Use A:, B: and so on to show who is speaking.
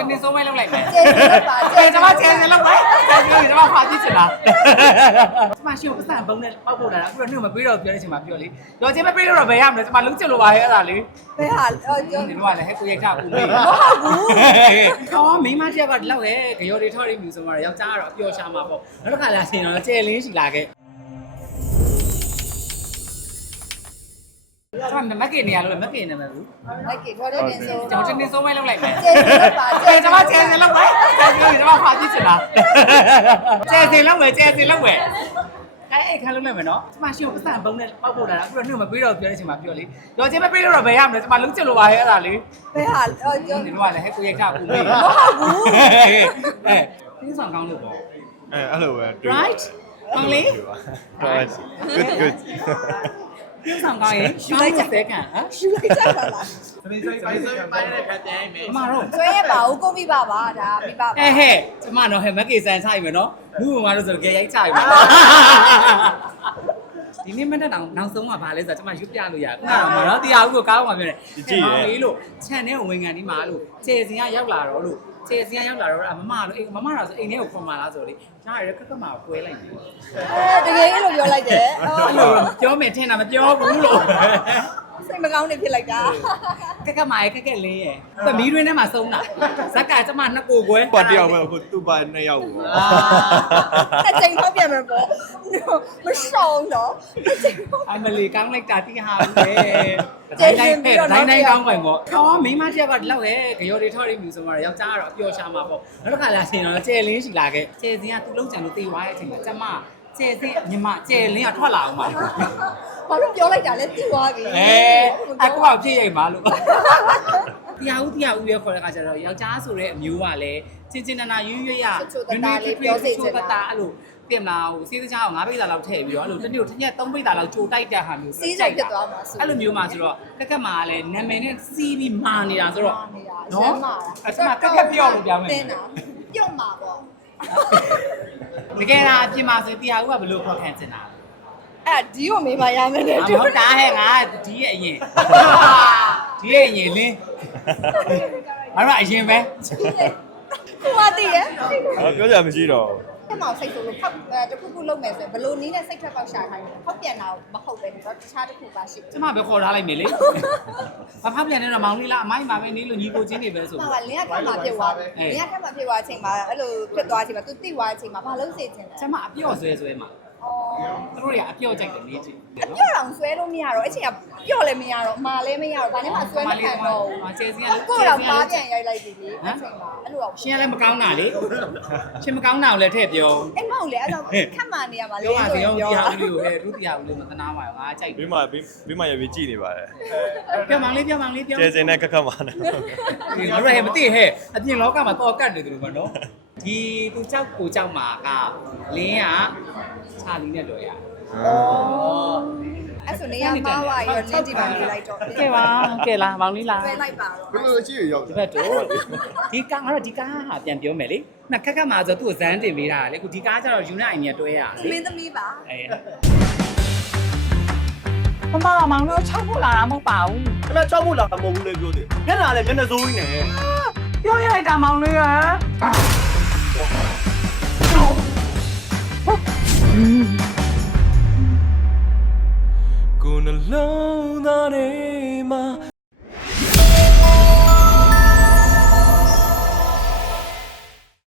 A: တင်းတင်းစိုးမဲလုပ်လိုက်မယ်ကျွန်မကျဲစလုပ်မယ်ကျွန်မဖာကြည့်ချင်တာကျွန်မရှိကိုပတ်စံဘုံနဲ့အောက်ပို့လာတာအခုတော့နှုတ်မပေးတော့ပြောတဲ့အချိန်မှာပြောလေတော့ချင်းမပေးလို့တော့ဘယ်ရမလဲကျွန်မလုံးချင်လို့ပါဟဲ့အဲ့ဒါလေ
B: ဘယ်ဟာ
A: ဒီတော့လည်းဟဲ့ကိုရိုက်ထားဦးမေးမ
B: ဟုတ်ဘူး
A: အော်မိမတယောက်ကဒီလောက်ရဲ့ဂယော်တွေထော်ရီမြူဆိုမှတော့ယောက်ျားကတော့အပျော်ရှာမှာပေါ့နောက်တစ်ခါလာရှင်တော့ကျဲလင်းရှိလာခဲ့ကျွန်မမက်ကင်နေရလို့မက်ကင်နေမှာဘူး
B: လိုက်ကေခေါ်တဲ့တင်ဆို
A: ကျွန်တော်တင်းတင်းစိုးမဲလုပ်လိုက်မယ်
B: ကျဲလုပ်ပါ
A: ကျွန်မကျဲလုပ်မယ်ကျွန်မဖာကြည့်ချင်တာကျဲစင်လုပ်မယ်အဲ့ခါလုံးလိုက်မယ်နော်ကျွန်မရှိကိုပတ်စံဘုံနဲ့အောက်ပို့လာတာအခုတော့နှုတ်မပေးတော့ပြောတဲ့အချိန်မှာပြောလေတော့ချင်းမပေးလို့တော့ဘယ်ရမလဲကျွန်မလုံးချင်လို့ပါဟဲ့အဲ့ဒါလေ
B: ဘယ်ဟာ
A: ဒီတော့လည်းဟဲ့ကိုရိုက်ထားဦးမေး
B: မဟုတ်ဘူး
A: တင်းဆောင်ကောင်းလို့ပေါ့
C: အဲ့လိုပဲ
A: right ကောင်းလေ
C: right good
A: တင်းဆောင်ကောင်းရင်ယူလိုက်တဲ့ကန်ဟမ်
B: ယူလိုက်ကြတာလား
A: အမတော့
B: ဆွဲရပါဦးကိုမိပါပါဒါမိပါပါ
A: ဟဲ့ကျွန်မတော့ဟဲ့မက်ကေဆန်ချရမယ်နော်ဘူးကမှလို့ဆိုကြရိုက်ချရမယ်ဒီနေ့မနေ့နောက်ဆုံးမှာဗာလဲဆိုတော့ကျွန်မရွတ်ပြလို့ရတယ်။အဲ့တော့တရားဦးကိုကားအောင်မှာပြောတယ်။ကြည့်ရလေလို့ခြံထဲကိုဝင်ကန်ဒီမှာလို့ခြေစင်ကရောက်လာတော့လို့ခြေစင်ကရောက်လာတော့မမလို့အိမ်မမတော့ဆိုအိမ်ထဲကိုခေါ်มาလားဆိုလေ။ကြားရခက်ခက်မှာကွဲလိုက်တယ်
B: တကယ်အဲ့လိုပြောလိုက်တယ်
A: အဲ့လိုပြောမယ်ထင်တာမပြောဘူးလို့
B: စိတ်မကောင်းနေဖြစ်လိုက်တာ
A: ခက်ခက်မှာခက်ခက်လင်းရဲ့သမီးတွင်းထဲမှာဆုံးတာဇက်ကကျမနှစ်ကိုကွဲ
C: ပါတယောက်ပဲအခုသူ့ပါ2ယောက်ပေါ့
B: အချိန်တော့ပြန်မှာပေါ့မရှောင်းတော့
A: အမလီကောင်းလိုက်တာတိဟာပဲတိုင်းကောင်းပိုင်ပေါ့အော်မိမတယောက်ကဒီလောက်ရဲ့ဂယော်တွေထော်ရီမြူဆိုမှတော့ယောက်ျားကတော့အပျော်ရှာမှာပေါ့နောက်တစ်ခါလာရှင်တော့ကျဲလင်းရှိလာခဲ့ကျဲစင်ကသူ့လုံးချံလို့တေးသွားတဲ့အချိန်မှာကျမကျဲစင်ညီမကျဲလင်းကထွက်လာအောင်ပါ
B: ဘာလို့ပြောလိုက်တာလဲသိသွားပြီ
A: အခုကပြည့်ရိပ်ပါလို့တရားဦးရဲခေါ်တဲ့ခါကျတော့ယောက်ျားဆိုတဲ့အမျိုးကလည်းချင်းချင်းနာနာရွရွရ
B: ပြောစေချင်
A: တာအဲ့လိုပြင်လာဟိုစေးစချောင်း9ပိတ်တာလောက်ထည့်ပြီးတော့အဲ့လိုတစ်နေ့တစ်ရက်3ပိတ်တာလောက်ကြိုတိုက်တဲ့ဟာမျိုး
B: စီးကြိုက်ဖြစ်သွားမှာ
A: အဲ့လိုမျိုးမှာဆိုတော့ကက်ကက်မှာလည်းနာမည်နဲ့စီးပြီးမာနေတာဆိုတော့
B: နော်
A: အဲ့ဒါကက်ကက်ပြော့လို့ပြောင်းမယ်
B: တင်းတာပြုတ်မှာပေါ့
A: တကယ်လားအပြင်မှာဆိုတရားဦးကဘယ်လိုခေါ်ခံချင်တာ
B: အဲ့ဒီကိုမေးပါရမယ်တဲ့
A: တူဟုတ်တာဟဲ့ငါဒီရဲ့အရင်လင်းအဲ့တော့အရင်ပဲ
B: ကိုမသိရဲ့
C: ပြောကြမရှိတော့
B: အဲ့မှာစိတ်ဆိုလို့ဖောက်တခုခုလုပ်မယ်ဆိုရင်ဘလို့နီးနဲ့စိတ်ထက်ပေါက်ရှာထားတယ်ဖောက်ပြန်တာမဟုတ်ပဲတော့တခြားတစ်ခုပါရှိ
A: ကျမပဲခေါ်ထားလိုက်မယ်လေမဖောက်ပြန်နေတော့မောင်လေးလားအမိုင်းပါပဲနေလို့ညီကိုချင်းနေပဲဆို
B: ဟာလင်းကထပ်မှာဖြစ်သွားလင်းကထပ်မှာဖြစ်သွားအချိန်မှာအဲ့လိုဖြစ်သွားအချိန်မှာ तू တိသွားအချိန်မှာဘာလို့စေချင်လဲ
A: ကျမအပြော့ဆွဲမှာသူတို့တွေကအပြော့ကြိုက်တယ်နေချင်း
B: အပြော့အောင်ဆွဲလို့မရတော့အချိန်ကပြော့လည်းမရတော့မာလည်းမရတော့ဘာနဲ့မှဆွဲမခံတော့ဘူး
A: ကျဲစင်က
B: ကိုတော့ပါပြန်ရိုက်လိုက်ပြီလေအချိန်မှာအဲ့လိုတော့
A: ရှင်ကလည်းမကောင်းတာလေရှင်မကောင်းတာကိုလည်းထည့်ပြော
B: အဲ့မဟုတ်လေအဲ့တော့ခက်မှနေရမှာလေ
A: ပြောပါစေရောတရားဦးလေးကိုဟဲ့ဒုတရားဦးလေးမသနာပါဘူးငါကြိုက်
C: ဘေးမှာရပြီးကြည်နေပါတယ်
A: ပြောမောင်လေးပြော
C: ကျဲစင်နဲ့ခက်ခက်မှာနော်
A: ဒီငါတို့ဟဲ့မသိဟဲ့အပြင်လောကမှာတော့ကတ်တယ်သူတို့ကနော်ဒီသူကြောက်ကိုကြောက်မှာကလင်းကချာလီနဲ့တော်ရ
B: အဲ့ဆိုနေရမှားဝါရောလင်းဒီပါလေးလိုက်တော့
A: ကဲပါကဲလားမောင်လေးလား
B: ပဲလိုက်ပါတော့
C: ဘယ်လိုကြည့်ရောက်
A: ဒီဘက်တော့ဒီကားကတော့ဒီကားဟာပြန်ပြောမယ်လေမခက်ခက်မှာဆိုသူ့ကိုဇန်းတင်ပေးတာလေအခုဒီကားကျတော့ယူနိုက်အင်တွဲရ
B: မင်းသမီးပါ
A: မမမောင်တို့ချောက်ဖို့လာတာမဟုတ်ပါဘူး
C: အဲ့ဒါချောက်ဖို့လာတာမဟုတ်ဘူးလေပြောတယ်မျက်နှာလည်းမျက်နှာစိုးကြီးနဲ့
A: ပြောရလိုက်တာမောင်လေးရ
C: ကိုယ်နှလုံးသားထဲမှာ